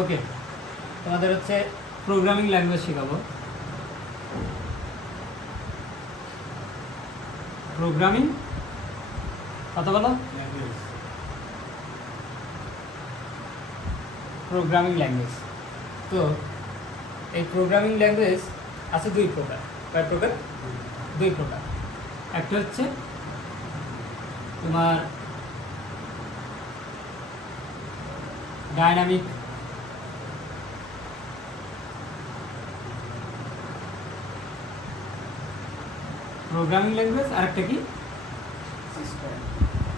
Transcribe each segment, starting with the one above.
ওকে, তোমাদের হচ্ছে programming language শেখাবো। প্রোগ্রামিং কথা বলো। Programming language. তো এই প্রোগ্রামিং ল্যাঙ্গুয়েজ আছে দুই প্রকার। কয় প্রকার? দুই প্রকার। একটা হচ্ছে তোমার ডাইনামিক প্রোগ্রামিং ল্যাঙ্গুয়েজ, আর একটা কি?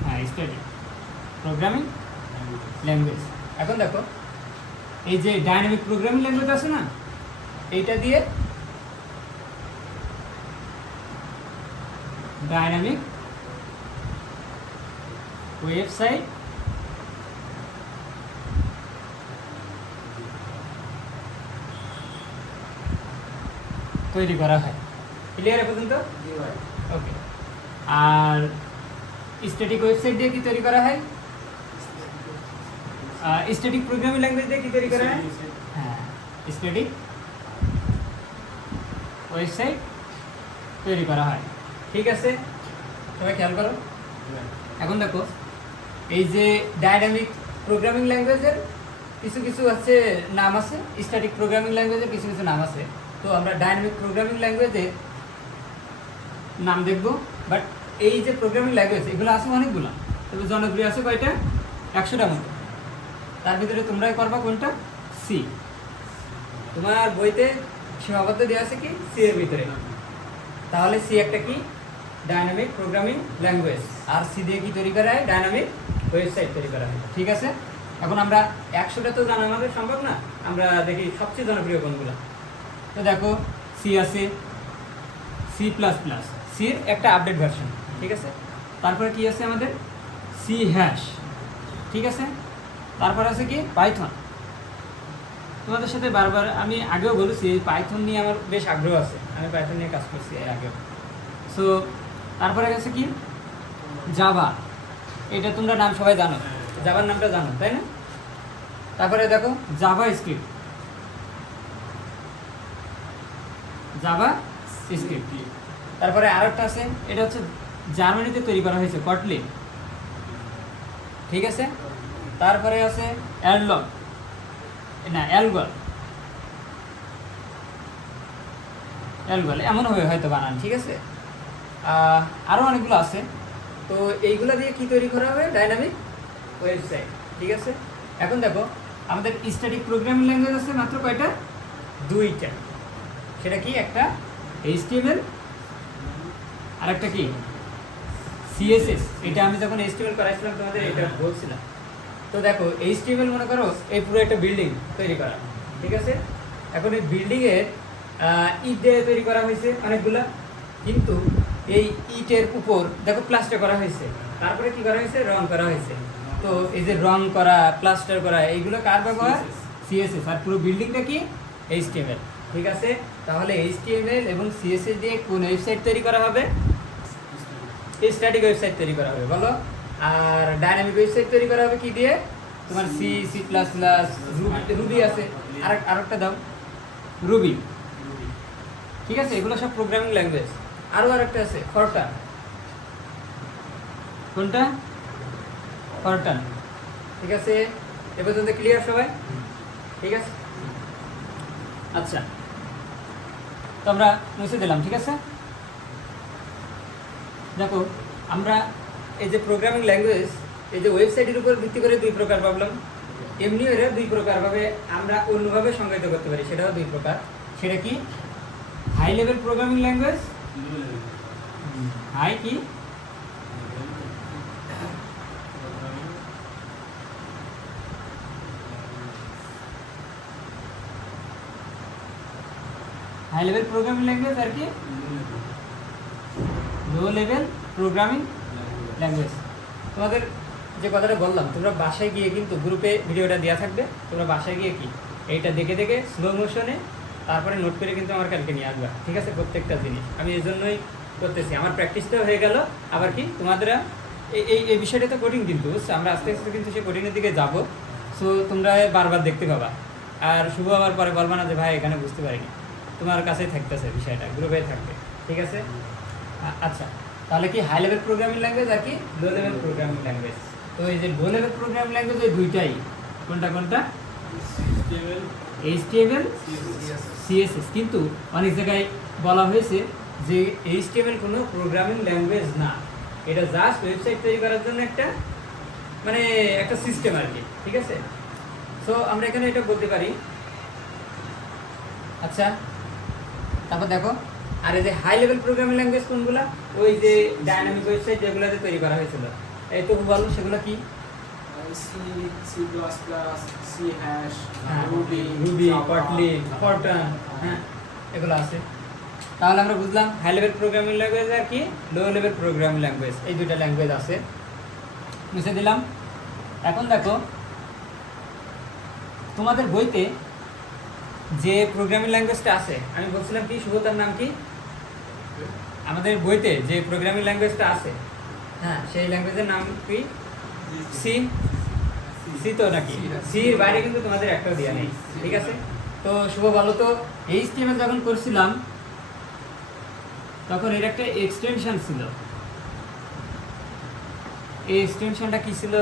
হ্যাঁ, স্ট্যাটিক প্রোগ্রামিং ল্যাঙ্গুয়েজ। এখন দেখো, এই যে ডাইনামিক প্রোগ্রামিং ল্যাঙ্গুয়েজ আছে না, এইটা দিয়ে ডাইনামিক ওয়েবসাইট তৈরি করা হয়। ক্লিয়ার এ পর্যন্ত? ওকে। আর স্ট্যাটিক ওয়েবসাইট দিয়ে কি তৈরি করা হয়? স্ট্যাটিক প্রোগ্রামিং ল্যাঙ্গুয়েজ দিয়ে কি তৈরি করা হয়? হ্যাঁ, স্ট্যাটিক ওয়েবসাইট তৈরি করা হয়। ঠিক আছে, সবাই খেয়াল করো। এখন দেখো, এই যে ডাইনামিক প্রোগ্রামিং ল্যাঙ্গুয়েজের কিছু কিছু আছে নাম আছে, স্ট্যাটিক প্রোগ্রামিং ল্যাঙ্গুয়েজের কিছু কিছু নাম আছে। তো আমরা ডাইনামিক প্রোগ্রামিং ল্যাঙ্গুয়েজের নাম দেখব। বাট এই যে প্রোগ্রামিং ল্যাঙ্গুয়েজ, এগুলো আছে অনেকগুলো, তবে জনপ্রিয় আছে কয়টা? 100টার মতো। তার ভিতরে তোমরাই করবা কোনটা? সি। তোমার বইতে সীমাবদ্ধ দেওয়া আছে কি? সি এর ভিতরে। তাহলে সি একটা কি? Dynamic programming language. আর সি দিয়ে কি তৈরি করা হয়? ডাইনামিক ওয়েবসাইট তৈরি করা হয়। ঠিক আছে, এখন আমরা 100টা তো জানা আমাদের সম্ভব না, আমরা দেখি সবচেয়ে জনপ্রিয় কোনগুলো। তো দেখো, সি আছে, সি প্লাস প্লাস, সির একটা আপডেট ভার্সন। ঠিক আছে, তারপরে কি আছে আমাদের? C hash. ঠিক আছে, তারপর আছে কি? পাইথন। তোমাদের সাথে বারবার আমি আগেও বলেছি, পাইথন নিয়ে আমার বেশ আগ্রহ আছে, আমি পাইথন নিয়ে কাজ করছি এর আগেও। সো তারপরে আছে কি? জাভা। এটা তোমরা নাম সবাই জানো, জাভার নামটা জানো, তাই না? তারপরে দেখো জাভা স্ক্রিপ্ট, জাভা স্ক্রিপ্ট। তারপরে আর একটা আছে, এটা হচ্ছে জার্মানিতে তৈরি করা হয়েছে, কটলিন। ঠিক আছে, তারপরে আছে অ্যালগল, না অ্যালগল, অ্যালগল এমন হবে হয়তো বানান। ঠিক আছে, আরও অনেকগুলো আছে। তো এইগুলো দিয়ে কি তৈরি করা হবে? Dynamic website. ঠিক আছে, এখন দেখো, আমাদের স্ট্যাটিক প্রোগ্রামিং ল্যাঙ্গুয়েজ আছে মাত্র কয়টা? দুইটা। সেটা কি? একটা HTML আর একটা কি? CSS। এটা আমি যখন HTML করাইছিলাম তোমাদের এটা বলছিলাম। তো দেখো, HTML মনে করো এই পুরো একটা বিল্ডিং তৈরি করা। ঠিক আছে, এখন এই বিল্ডিংয়ের ইট দিয়ে তৈরি করা হয়েছে অনেকগুলা, কিন্তু এই ইটের উপর দেখো প্লাস্টার করা হয়েছে। তারপরে কি করা হয়েছে? রং করা হয়েছে। তো এই যে রং করা, প্লাস্টার করা, এইগুলো কার ব্যবহার? CSS। আর পুরো বিল্ডিংটা কি? HTML। ঠিক আছে, তাহলে HTML এবং CSS দিয়ে কোন ওয়েবসাইট তৈরি করা হবে? স্ট্যাটিক ওয়েবসাইট তৈরি করা হবে, বলো। আর ডাইনামিক ওয়েবসাইট তৈরি করা হবে কি দিয়ে? তোমার C, C plus plus, Ruby আছে, আরেকটা দাও, রুবি। ঠিক আছে, এগুলো সব প্রোগ্রামিং ল্যাঙ্গুয়েজ। আরও আরেকটা আছে, ফরটান। কোনটা? ফরটান। ঠিক আছে, এ পর্যন্ত ক্লিয়ার সবাই? ঠিক আছে, আচ্ছা, তো আমরা মুছে দিলাম। ঠিক আছে, দেখো, আমরা এই যে প্রোগ্রামিং ল্যাঙ্গুয়েজ, এই যে ওয়েবসাইটের উপর ভিত্তি করে দুই প্রকার ভাবলাম, এমনিও এরা দুই প্রকারভাবে আমরা অন্যভাবে সংজ্ঞায়িত করতে পারি, সেটাও দুই প্রকার। সেটা কি? High level programming language, high কি? হাই লেভেল প্রোগ্রামিং ল্যাঙ্গুয়েজ, আর কি? Low level programming language. তোমাদের যে কথাটা বললাম, তোমরা বাসায় গিয়ে কিন্তু গ্রুপে ভিডিওটা দেওয়া থাকবে, তোমরা বাসায় গিয়ে কি এইটা দেখে দেখে স্লো মোশনে তারপরে নোট করে কিন্তু আমার কালকে নিয়ে আসবা। ঠিক আছে, প্রত্যেকটা জিনিস আমি এই জন্যই করতেছি, আমার প্র্যাকটিসটাও হয়ে গেল। আবার কি তোমাদের এই এই বিষয়টা তো কঠিন, কিন্তু বুঝছো, আমরা আস্তে আস্তে কিন্তু সেই কঠিনের দিকে যাব। সো তোমরা বারবার দেখতে পাবা। আর শুভ আবার পরে বলবা না যে ভাই এখানে বুঝতে পারিনি, তোমার কাছেই থাকতেছে বিষয়টা, গ্রুপে থাকবে, ঠিক আছে? আচ্ছা, তাহলে কি হাই লেভেল প্রোগ্রামিং ল্যাঙ্গুয়েজ আর কি লো লেভেল প্রোগ্রামিং ল্যাঙ্গুয়েজ। তো এই যে লো লেভেল প্রোগ্রামিং ল্যাঙ্গুয়েজ ওই দুইটাই, কোনটা কোনটা? HTML, CSS। কিন্তু অনেক জায়গায় বলা হয়েছে যে HTML কোনো প্রোগ্রামিং ল্যাঙ্গুয়েজ না, এটা জাস্ট ওয়েবসাইট তৈরি করার জন্য একটা মানে একটা সিস্টেম আর কি, ঠিক আছে? সো আমরা এখানে এটা বলতে পারি। আচ্ছা, তারপর দেখো আর এই যে হাই লেভেল প্রোগ্রামিং ল্যাঙ্গুয়েজ কোনগুলা? ওই যে ডাইনামিক ওয়েবসাইট যেগুলোতে তৈরি করা হয়েছিল, এই তো বলো সেগুলো কি? C++, C#, Ruby, Kotlin, Fortran, হ্যাঁ এগুলো আছে। তাহলে আমরা বুঝলাম হাই লেভেল প্রোগ্রামিং ল্যাঙ্গুয়েজ আর কি লো লেভেল প্রোগ্রামিং ল্যাঙ্গুয়েজ, এই দুইটা ল্যাঙ্গুয়েজ আছে, মুছে দিলাম। এখন দেখো তোমাদের বইতে যে প্রোগ্রামিং ল্যাঙ্গুয়েজটা আছে, আমি বলছিলাম কি শুভতার নাম কি? আমাদের বইতে যে প্রোগ্রামিং ল্যাঙ্গুয়েজটা আছে, হ্যাঁ সেই ল্যাঙ্গুয়েজের নাম কি? সি। সি তো নাকি? সির বাইরে কিন্তু তোমাদের একটাও দেওয়া নেই, ঠিক আছে? তো শুভ বলো তো, HTML যখন করছিলাম তখন এর একটা এক্সটেনশন ছিল, এই এক্সটেনশনটা কি ছিল?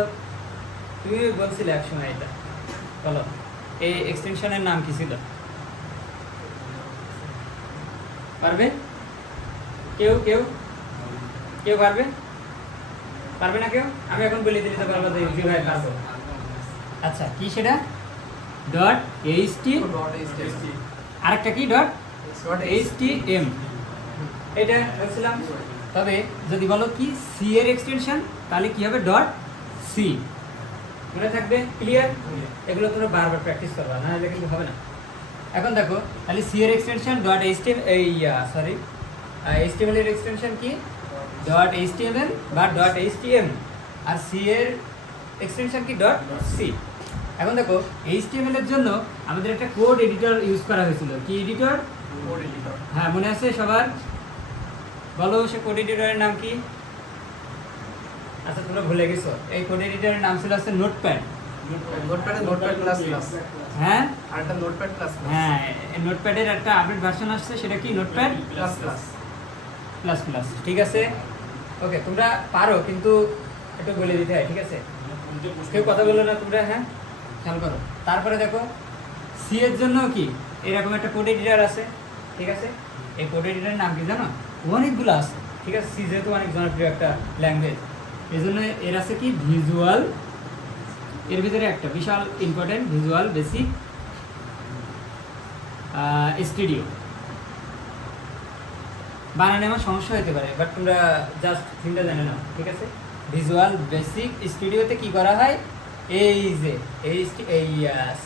তুমি বলছিলে এক সময়, এটা বলো, এই এক্সটেনশনের নাম কি ছিল? পারবে কেউ? কেউ কেউ পারবে? পারবে না কেউ? আমি এখন বলে দিলে তো পারবো, যে ভাই পারবো। আচ্ছা, কি সেটা? ডট html, আরেকটা কি? ডট htm, এটা বলছিলাম। তবে যদি বলো কি সি এর এক্সটেনশন, তাহলে কি হবে? Dot C. মনে থাকবে? ক্লিয়ার? এগুলো তোমরা বারবার প্র্যাকটিস করবা, না হলে কিন্তু হবে না। এখন দেখো তাহলে সি এর এক্সটেনশন ডট html, এই সরি HTML এর এক্সটেনশন কি? ডট html বা ডট htm, আর সি এর এক্সটেনশন কি? Dot C. এখন দেখো HTML এর জন্য আমাদের একটা কোড এডিটর ইউজ করা হয়েছিল। কি এডিটর? Code editor. হ্যাঁ, মনে আছে সবার? বলো সে কোড এডিটরের নাম কি? আচ্ছা, তোমরা ভুলে গেছো। এই কোড এডিটরের নাম ছিল হচ্ছে নোটপ্যাড। Notepad plus plus. হ্যাঁ, আরেকটা নোটপ্যাড প্লাস প্লাস। হ্যাঁ, নোটপ্যাডের একটা আপডেট ভার্সন আসছে, সেটা কি? Notepad plus plus. Plus plus, ঠিক আছে? ওকে, তোমরা পারো কিন্তু একটু বলে দিতে হয়, ঠিক আছে? কেউ কথা বলো না তোমরা, হ্যাঁ খেয়াল করো। তারপরে দেখো সি এর জন্য কি এরকম একটা কোড এডিটর আছে, ঠিক আছে? এই কোড এডিটরের নাম কি জানো? অনেকগুলো আছে, ঠিক আছে? সি যেহেতু অনেক জনপ্রিয় একটা ল্যাঙ্গুয়েজ, এই জন্য এর আছে কি? ভিজুয়াল, এর ভিতরে একটা বিশাল ইম্পর্টেন্ট ভিজুয়াল বেসিক স্টুডিও। বানানে আমার সমস্যা হতে পারে, বাট তোমরা জাস্ট থিমটা জানে নাও, ঠিক আছে? ভিজুয়াল বেসিক স্টুডিওতে কি করা হয়? এই যে এই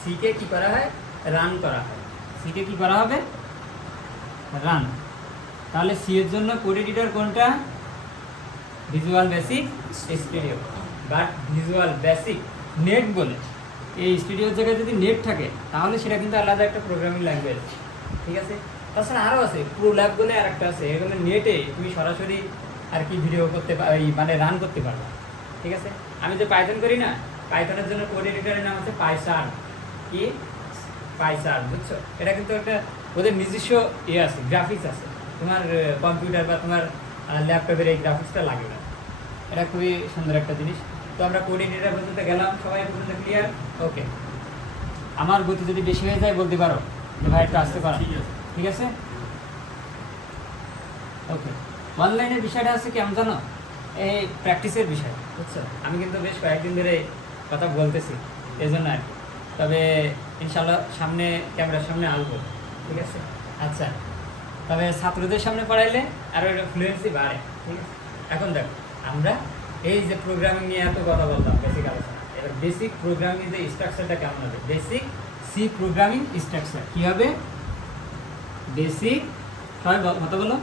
সিকে কি করা হয়? রান করা হয়। সিকে কি করা হবে? রান। তাহলে সি এর জন্য কোড এডিটর কোনটা? Visual basic studio. But visual basic net বলে, এই স্টুডিওর জায়গায় যদি নেট থাকে তাহলে সেটা কিন্তু আলাদা একটা প্রোগ্রামিং ল্যাঙ্গুয়েজ, ঠিক আছে? তাছাড়া আরও আছে, প্রো ল্যাব বলে আর একটা আছে, এগুলো নেটে তুমি সরাসরি আর কি ভিডিও করতে মানে রান করতে পারবা, ঠিক আছে? আমি যে পাইথন করি না, পাইথনের জন্য কোড এডিটরের নাম আছে পাইসার্ন। কি? পাইসার্ন, বুঝছো? এটা কিন্তু একটা ওদের নিজস্ব ইয়ে আছে, গ্রাফিক্স আছে। তোমার কম্পিউটার বা তোমার ল্যাপটপের এই গ্রাফিক্সটা লাগে না। এটা খুবই সুন্দর একটা জিনিস। তো আমরা কোড এডিটর পর্যন্ত গেলাম, সবাই পর্যন্ত ক্লিয়ার? ওকে, আমার গতি যদি বেশি হয়ে যায় বলতে পারো যে ভাই একটু আসতে পারো, ঠিক আছে? ওকে, অনলাইনের বিষয়টা আছে কেমন জানো? এই প্র্যাকটিসের বিষয়, বুঝছো? আমি কিন্তু বেশ কয়েকদিন ধরে কথা বলতেছি এই জন্য আর কি। তবে ইনশাল্লাহ সামনে ক্যামেরার সামনে আসবো, ঠিক আছে? আচ্ছা, তবে ছাত্রদের সামনে পড়াইলে আরও একটা ফ্লুয়েন্সি বাড়ে, ঠিক আছে? এখন দেখো আমরা এই যে প্রোগ্রামিং নিয়ে এত কথা বললাম, বেসিক আলোচনা, এবার বেসিক প্রোগ্রামিং যে স্ট্রাকচারটা কেমন হবে? বেসিক সি প্রোগ্রামিং স্ট্রাকচার কী হবে? বেসিক সবাই কথা বলো,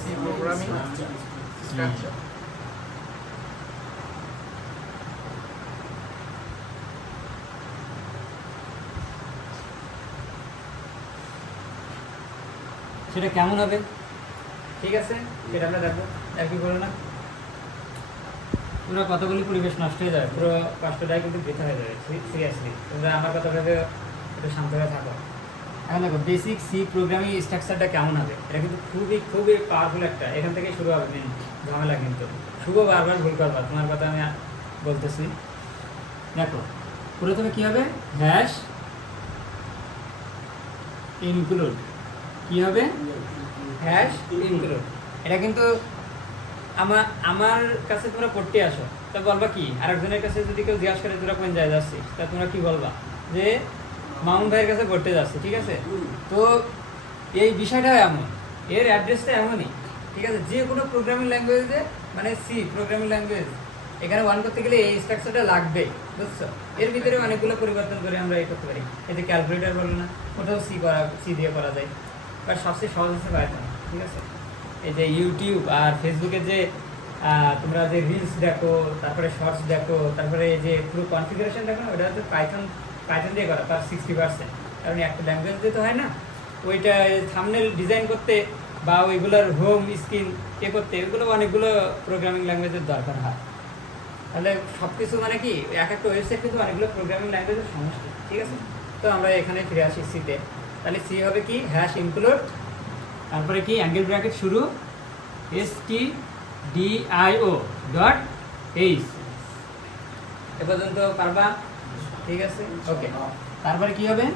সি প্রোগ্রামিং স্ট্রাকচার। সেটা কেমন হবে? ঠিক আছে, সেটা আমরা দেখবো। আর কি বলো না? তোমরা কতগুলি পরিবেশ নষ্ট হয়ে যাবে, পুরো কষ্টটাই কিন্তু বৃথা হয়ে যাবে। সিরিয়াসলি তোমরা আমার কথা ভেবে একটু শান্ত হয়ে থাকো। এখন দেখো বেসিক সি প্রোগ্রামিং স্ট্রাকচারটা কেমন হবে, এটা কিন্তু খুবই খুবই পাওয়ারফুল একটা, এখান থেকে শুরু হবে মেন ঝামেলা। কিন্তু শুভ বারবার ভুল করবা, তোমার কথা আমি বলতেছি। দেখো প্রথমে কী হবে, হ্যাশ ইনক্লুড, কী হবে হ্যাশ ইনক্লুড। এটা কিন্তু আমার কাছে তোমরা পড়তে আসো, তা বলবা কি, আরেকজনের কাছে যদি কেউ জিজ্ঞাসা করে তোরা কোন জায়গায় যাচ্ছিস, তা তোমরা কি বলবা যে মামুন ভাইয়ের কাছে পড়তে যাচ্ছে, ঠিক আছে। তো এই বিষয়টাও এমন, এর অ্যাড্রেসটা এমনই, ঠিক আছে। যে কোনো প্রোগ্রামিং ল্যাঙ্গুয়েজে, মানে সি প্রোগ্রামিং ল্যাঙ্গুয়েজ, এখানে ওয়ান করতে গেলে এই স্ট্রাকচারটা লাগবেই, বুঝছো। এর ভিতরে অনেকগুলো পরিবর্তন করে আমরা এই করতে পারি। এই যে ক্যালকুলেটার বলো না, ওটাও সি দিয়ে করা যায়, বাট সবচেয়ে সহজ হচ্ছে পাইথন, ঠিক আছে। এই যে ইউটিউব আর ফেসবুকে যে তোমরা যে রিলস দেখো, তারপরে শর্টস দেখো, তারপরে এই যে পুরো কনফিগারেশন দেখো, ওটা হচ্ছে পাইথন দিয়ে করা, তার 60%। কারণ একটা ল্যাঙ্গুয়েজ দিয়ে তো হয় না, ওইটা থাম্বনেল ডিজাইন করতে বা ওইগুলোর হোম স্ক্রিন করতে, ওইগুলো অনেকগুলো প্রোগ্রামিং ল্যাঙ্গুয়েজের দরকার হয়। তাহলে সব কিছু মানে কি, এক একটা ওয়েবসাইট কিন্তু অনেকগুলো প্রোগ্রামিং ল্যাঙ্গুয়েজের সমস্যা, ঠিক আছে। তো আমরা এখানে ফিরে আসি সিতে। তাহলে সি হবে কি, হ্যাশ ইনক্লুড, তারপরে কি অ্যাঙ্গেল ব্র্যাকেট শুরু, stdio.h, এ পর্যন্ত পারবা, ঠিক আছে, ওকে। তারপরে কি হবে,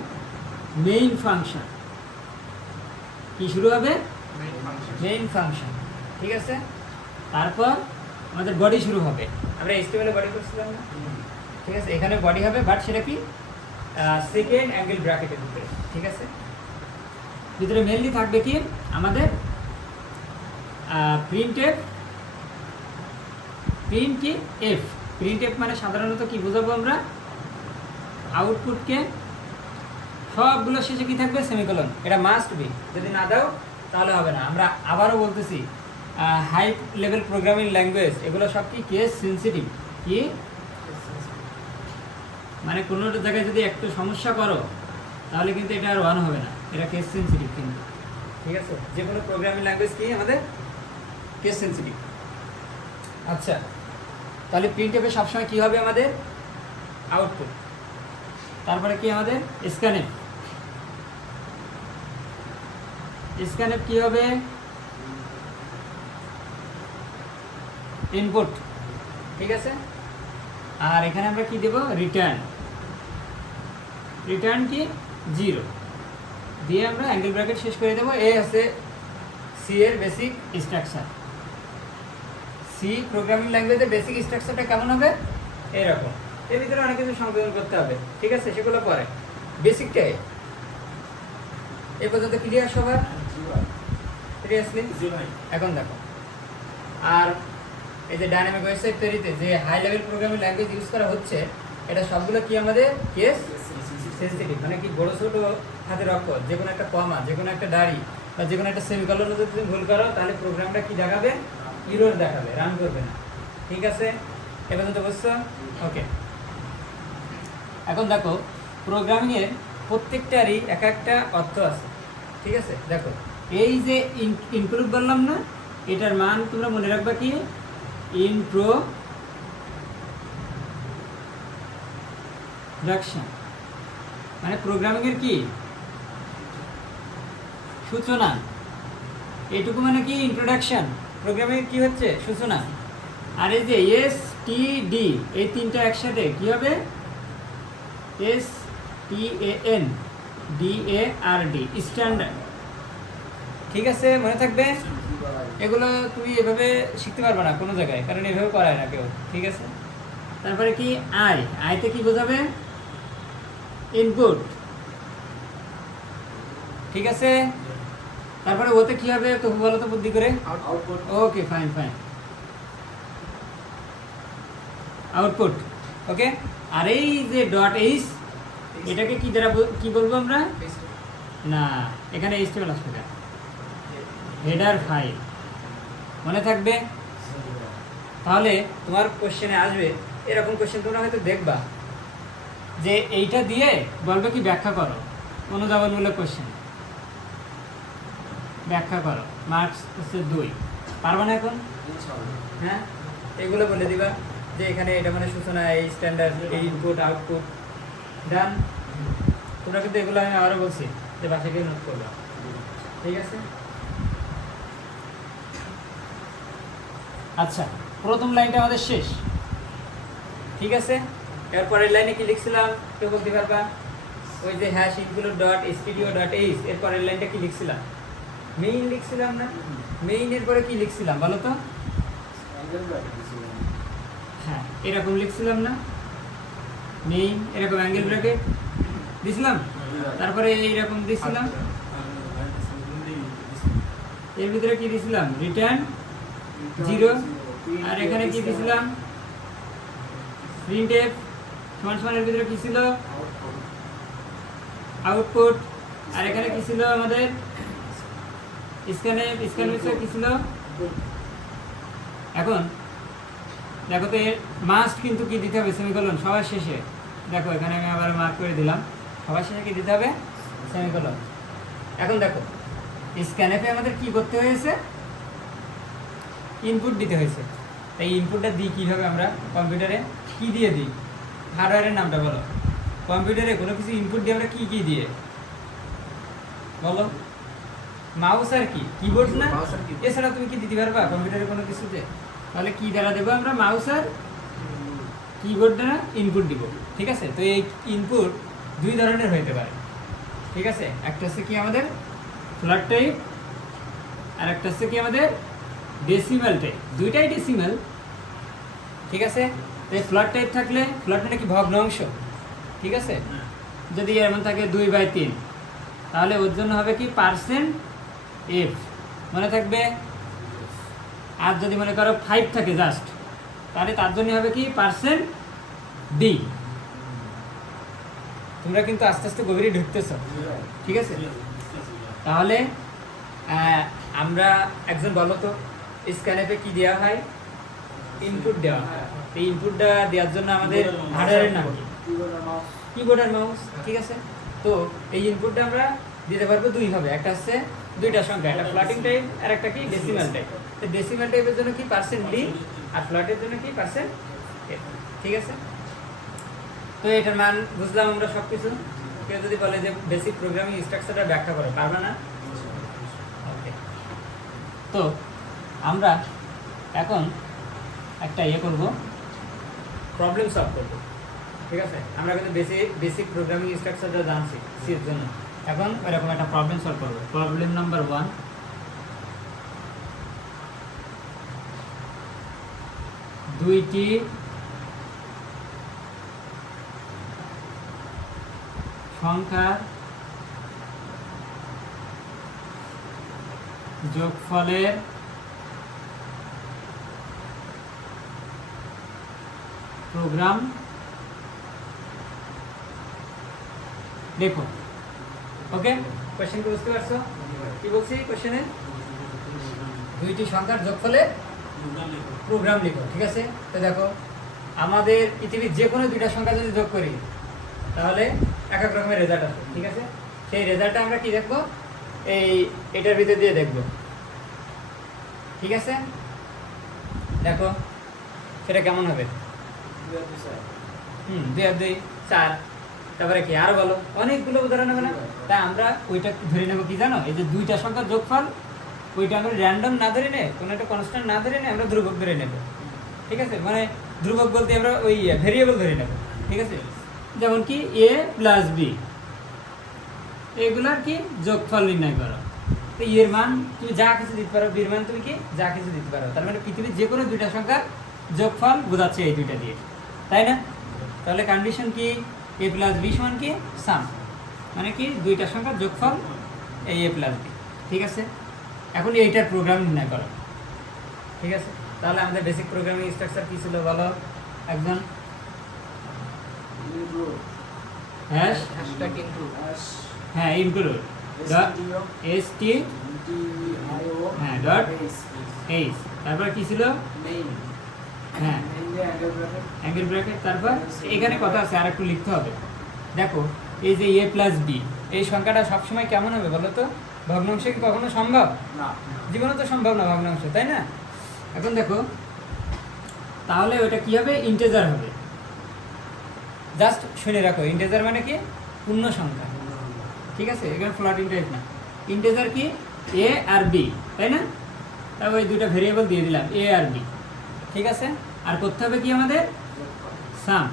মেইন ফাংশন, কি শুরু হবে, মেইন ফাংশন, ঠিক আছে। তারপর আমাদের বডি শুরু হবে, আমরা HTML এ বডি করছিলাম না, ঠিক আছে। এখানে বডি হবে, বাট সেটা কি সেকেন্ড অ্যাঙ্গেল ব্র্যাকেটের ভিতরে, ঠিক আছে। ভিতরে মেইনলি থাকবে কি আমাদের প্রিন্টএফ, প্রিন্টএফ মানে সাধারণত কি বোঝাবো আমরা, আউটপুটকে সবগুলো শেষে কি থাকবে, সেমিকোলন। এটা মাস্ট বি, যদি না দাও তাহলে হবে না। আমরা আবারও বলতেছি, হাই লেভেল প্রোগ্রামিং ল্যাঙ্গুয়েজ এগুলো সব কি কেস সেন্সিটিভ, কি মানে কোনো জায়গায় যদি একটু সমস্যা করো তাহলে কিন্তু এটা আর ওয়ান হবে না, এটা কেস সেন্সিটিভ কিন্তু, ঠিক আছে। যে কোনো প্রোগ্রামিং ল্যাঙ্গুয়েজ কি আমাদের কেস সেন্সিটিভ। আচ্ছা, তাহলে প্রিন্টএফে সবসময় কী হবে আমাদের, আউটপুট। তারপরে কি আমাদের স্ক্যানএফ কী হবে, ইনপুট, ঠিক আছে। আর এখানে আমরা কি দেব, রিটার্ন কি 0 দিয়ে আমরা অ্যাঙ্গেল ব্র্যাকেট শেষ করে দেবো। এই আছে সি এর বেসিক স্ট্রাকচার। সি প্রোগ্রামিং ল্যাঙ্গুয়েজের বেসিক স্ট্রাকচারটা কেমন হবে, এরকম। এর ভিতরে অনেক কিছু সংশোধন করতে হবে, ঠিক আছে, সেগুলো পরে। বেসিকটাই এই পর্যন্ত ক্লিয়ার সবার, সিরিয়াসলি। এখন দেখো, আর এই যে ডাইনামিক ওয়েবসাইট তৈরিতে যে high level programming language use করা হচ্ছে, এটা সবগুলো কি আমাদের কেস সেন্সিটিভ, মানে কি বড় ছোট হাতের অক্ষর, যে কোনো একটা কমা, যে কোনো একটা দাড়ি বা যে কোনো একটা সেমিকোলন যদি তুমি ভুল করো, তাহলে প্রোগ্রামটা কি দেখাবে, এরর দেখাবে, রান করবে না, ঠিক আছে। এবার তো বুঝছো, ওকে। এখন দেখো প্রোগ্রামিংয়ের প্রত্যেকটারই এক একটা অর্থ আছে, ঠিক আছে। দেখো এই যে ইনক্লুড বললাম না, এটার মান তোমরা মনে রাখবা কি, ইন্ট্রোডাকশন, মানে প্রোগ্রামিংয়ের কি সূচনা, এইটুকু মানে কি ইন্ট্রোডাকশন, প্রোগ্রামিং কি হচ্ছে সূচনা। আর এই যে STD, এই তিনটা একসাথে কি হবে, STANDARD, স্ট্যান্ডার্ড, ঠিক আছে, মনে থাকবে। এগুলো তুমি এভাবে শিখতে পারবে না কোনো জায়গায়, কারণ এভাবে করায় না কেউ, ঠিক আছে। তারপরে কি আইতে কি বোঝাবে, ইনপুট, ঠিক আছে। তারপরে ওতে কি হবে, তো বলো তো বুদ্ধি করে, আউটপুট, ওকে, ফাইন, আউটপুট, ওকে। আর এই যে .h, এটাকে কি দ্বারা কি বলবো আমরা, না এখানে HTML আসবে না, হেডার ফাইল, মনে থাকবে। তাহলে তোমার কোশ্চেনে আসবে এরকম কোশ্চেন, তোমরা হয়তো দেখবা যে এইটা দিয়ে বলবে কি ব্যাখ্যা করো, অনুধাবনমূলক কোশ্চেন, ব্যাখ্যা করো, মার্কস হচ্ছে 2, পারবা না এখন, হ্যাঁ, এগুলো বলে দিবা, যে এখানে এটা মানে সূচনা, এই স্ট্যান্ডার্ড, এই ইনপুট আউটপুট ডান। তোমরা কিন্তু এগুলো আমি আবারও বলছি যে বাসায় গিয়ে নোট করবা, ঠিক আছে? আচ্ছা, প্রথম লাইনটা আমাদের শেষ, ঠিক আছে? এরপরের লাইনে কি লিখছিলাম কেউ বলতে পারবা? ওই যে hash include dot studio dot H, এরপরের লাইনটা কি লিখছিলাম? মেইন লিখছিলাম না? মেইনের পরে কি লিখছিলাম বলো তো? হ্যাঁ, এরকম লিখছিলাম না? মেইন এরকম অ্যাঙ্গেল ব্র্যাকেট দিছিলাম, তারপরে এইরকম দিছিলাম, এর ভিতরে কি দিছিলাম? রিটার্ন 0, আর এখানে কি দিছিলাম? প্রিন্টএফ সমান সমান, এর ভিতরে কি ছিল? আউটপুট। আর এখানে কি ছিল আমাদের? স্ক্যানএফ, স্ক্যানএফ কি ছিল? এখন দেখো তো, এর মাস্ট কিন্তু কি দিতে হবে? সেমিকোলন সবার শেষে। দেখো এখানে আমি আবার মার্ক করে দিলাম, সবার শেষে কি দিতে হবে? সেমিকোলন। এখন দেখো স্ক্যানএফে আমাদের কি করতে হয়েছে? ইনপুট দিতে হয়েছে। তাই ইনপুটটা দিই কীভাবে আমরা? কম্পিউটারে কি দিয়ে দিই? হার্ডওয়্যারের নামটা বলো। কম্পিউটারে কোনো কিছু ইনপুট দিয়ে আমরা কি কি দিয়ে বলো? মাউস আর কি কিবোর্ড না? এছাড়া তুমি কি দিতে পারবা কম্পিউটারে কোনো কিছুতে? তাহলে কি দ্বারা দেবো আমরা? মাউস আর কিবোর্ড দ্বারা ইনপুট দিব, ঠিক আছে? তো এই ইনপুট দুই ধরনের হতে পারে, ঠিক আছে? একটা হচ্ছে কি আমাদের ফ্ল্যাট টাইপ, আর একটা হচ্ছে কি আমাদের ডেসিমাল টাইপ। দুইটাই ডেসিমাল, ঠিক আছে? এই ফ্ল্যাট টাইপ থাকলে, ফ্ল্যাট মানে কি ভগ্নাংশ, ঠিক আছে? যদি এমন থাকে 2/3, তাহলে ওর জন্য হবে কি? %f মনে থাকবে। আর যদি মনে করো 5 থাকে জাস্ট, তাহলে তার জন্য হবে কি? %d। তোমরা কিন্তু আস্তে আস্তে গভীরে ঢুকতেছ, ঠিক আছে? তাহলে আমরা একজন বলো তো, স্ক্যানএফে কি দেওয়া হয়? ইনপুট দেওয়া হয়। এই ইনপুটটা দেওয়ার জন্য আমাদের হার্ডওয়্যারের নাম কি? কিবোর্ড আর মাউস, ঠিক আছে? তো এই ইনপুটটা আমরা দিতে পারবো দুই ভাবে। একটা হচ্ছে দুইটা সংখ্যা, একটা ফ্লোটিং টাইপ আর একটা কি? Decimal type. তো ডেসিমাল টাইপের জন্য কি? %d, আর ফ্লোটের জন্য কি? %f, ঠিক আছে? তো এটার মান বুঝলাম আমরা সব কিছু। কেউ যদি বলে যে বেসিক প্রোগ্রামিং স্ট্রাকচারটা ব্যাখ্যা করে, পারবে না? ওকে, তো আমরা এখন একটা করব, প্রবলেম সলভ করব, ঠিক আছে? আমরা কিন্তু বেসিক প্রোগ্রামিং স্ট্রাকচারটা জানছি সির জন্য। এখন এরকম একটা প্রবলেম সলভ করব। প্রবলেম নাম্বার 1, দুইটি সংখ্যার যোগফলের প্রোগ্রাম দেখো। ওকে, কোশ্চেন কি বুঝতে পারছো? কি বলছি কোশ্চেনে? দুইটি সংখ্যার যোগফলের প্রোগ্রাম লিখো, ঠিক আছে? তো দেখো, আমাদের পৃথিবীর যে কোনো দুইটা সংখ্যা যদি যোগ করি, তাহলে এক এক রকমের রেজাল্ট আসবে, ঠিক আছে? সেই রেজাল্টটা আমরা কি দেখবো? এটার ভিতর দিয়ে দেখবো, ঠিক আছে? দেখো সেটা কেমন হবে। 2 আর 2 4, তারপরে কি আর বলো, অনেকগুলো উদাহরণ হবে না? তাই আমরা ওইটা ধরে নেবো কি জানো? এই যে দুইটা সংখ্যার যোগফল, ওইটা আমরা র্যান্ডম না ধরে নে, কোনো একটা কনস্ট্যান্ট না ধরে নে, আমরা ধ্রুবক ধরে নেব, ঠিক আছে? মানে ধ্রুবক বলতে আমরা ওই ভেরিয়েবল ধরে নেব, ঠিক আছে? যেমন কি a + b, এগুলার কি যোগফল নির্ণয় করো। তো এর মান তুমি যা কিছু দিতে পারো, বির মান তুমি কি যা কিছু দিতে পারো। তার মানে পৃথিবীর যে কোনো দুইটা সংখ্যার যোগফল বোঝাচ্ছে এই দুইটা দিয়ে, তাই না? তাহলে কন্ডিশন কি? a + b সমান কি? সাম, মানে কি দুইটা সংখ্যার যোগফল এই a + b, ঠিক আছে? এখন এইটার প্রোগ্রাম নির্ণয় করো, ঠিক আছে? তাহলে আমাদের বেসিক প্রোগ্রামিং স্ট্রাকচার কি ছিল বলো একজন? হ্যাশ, হ্যাঁ, ইনক্লুড ডট st, হ্যাঁ, ডট h, তারপর কি ছিল? হ্যাঁ, অ্যাঙ্গেল ব্র্যাকেট। তারপর এখানে কথা আছে, আর একটু লিখতে হবে। দেখো এই যে a + b, এই সংখ্যাটা সবসময় কেমন হবে বলো তো? ভগ্নাংশ কি কখনো সম্ভব? জীবনে তো সম্ভব না ভগ্নাংশ, তাই না? এখন দেখো তাহলে ওটা কি হবে, ইন্টিজার হবে। জাস্ট শুনে রাখো, ইন্টিজার মানে কি, পূর্ণ সংখ্যা, ঠিক আছে? এখানে ফ্লোটিং টাইপ না। ইন্টিজার কি, এ আর বি, তাই না? তারপর ওই দুটো ভেরিয়েবল দিয়ে দিলাম, এ আর বি, ঠিক আছে? আর করতে হবে কি আমাদের, সাম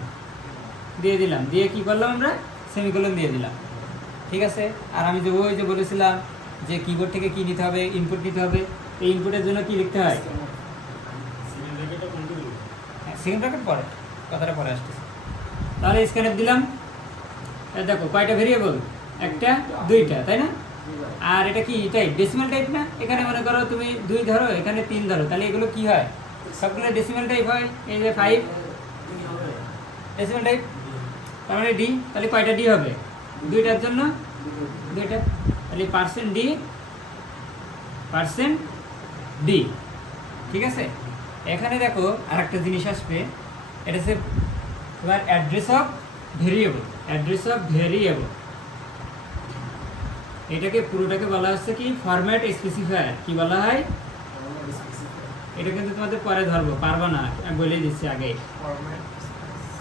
দিয়ে দিলাম, দিয়ে কি করলাম আমরা, সেমিকোলন দিয়ে দিলাম, ঠিক আছে? আর আমি যে ওই যে বলেছিলাম যে কিবোর্ড থেকে কি নিতে হবে, ইনপুট নিতে হবে, এই ইনপুটের জন্য কি লিখতে হয়, সেকেন্ড ব্র্যাকেট পরে, কথাটা পরে আসতেছে। তাহলে স্ক্যানার দিলাম, দেখো কয়টা ভেরিয়েবল, একটা দুইটা, তাই না? আর এটা কি টাইপ, ডেসিমাল টাইপ না? এখানে মনে করো তুমি 2 ধরো, এখানে 3 ধরো, তাহলে এগুলো কি হয়, সবগুলো ডেসিমাল টাইপ হয়। এই যে 5 ডেসিমাল টাইপ, তার মানে ডি, তাহলে কয়টা ডি হবে, দুইটার জন্য দুইটা, তাহলে পার্সেন্ট ডি, ঠিক আছে? এখানে দেখো আরেকটা জিনিস আসবে, এটা হচ্ছে তোমার অ্যাড্রেস অফ ভেরিয়েবল, এটাকে পুরোটাকে বলা হচ্ছে কি, ফরম্যাট স্পেসিফায়ার। কি বলা হয়, এটা কিন্তু তোমাদের পরে ধরবো, পারবো না, আমি বলে দিচ্ছি আগে।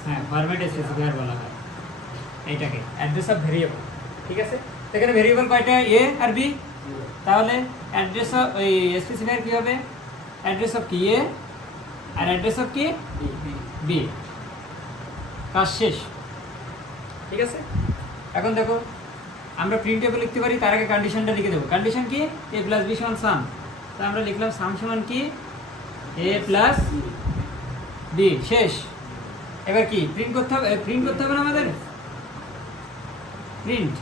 হ্যাঁ, ফরম্যাট স্পেসিফায়ার বলা হয় এইটাকে, অ্যাড্রেস অফ ভেরিয়েবল, ঠিক আছে? এখানে ভেরিয়েবল কয়টা, এ আর বি, তাহলে অ্যাড্রেস অফ ওই স্পেসিফায়ার কি হবে, অ্যাড্রেস অফ কি, এ, আর অ্যাড্রেস অফ কি, বি। কাজ শেষ, ঠিক আছে? এখন দেখো আমরা প্রিন্টেবল লিখতে পারি, তার আগে কন্ডিশনটা লিখে দেবো। কন্ডিশন কি, এ প্লাস বি সমান সাম, তা আমরা লিখলাম সাম সমান কি, এ প্লাস বি, শেষ। এবার কি প্রিন্ট করতে হবে, না আমাদের প্রিন্ট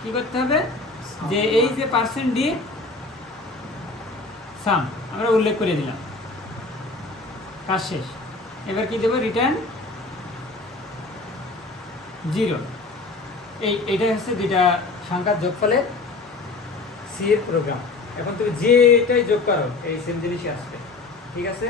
কি করতে হবে, যে এই যে পার্সেন্ট ডি সাম আমরা উল্লেখ করে দিলাম, কাজ শেষ। এবার কি দেবো, রিটার্ন 0। এইটা হচ্ছে দুইটা সংখ্যার যোগফলে সি এর প্রোগ্রাম। এখন তুমি যেটাই যোগ করো এই সেম জিনিসই আসবে, ঠিক আছে?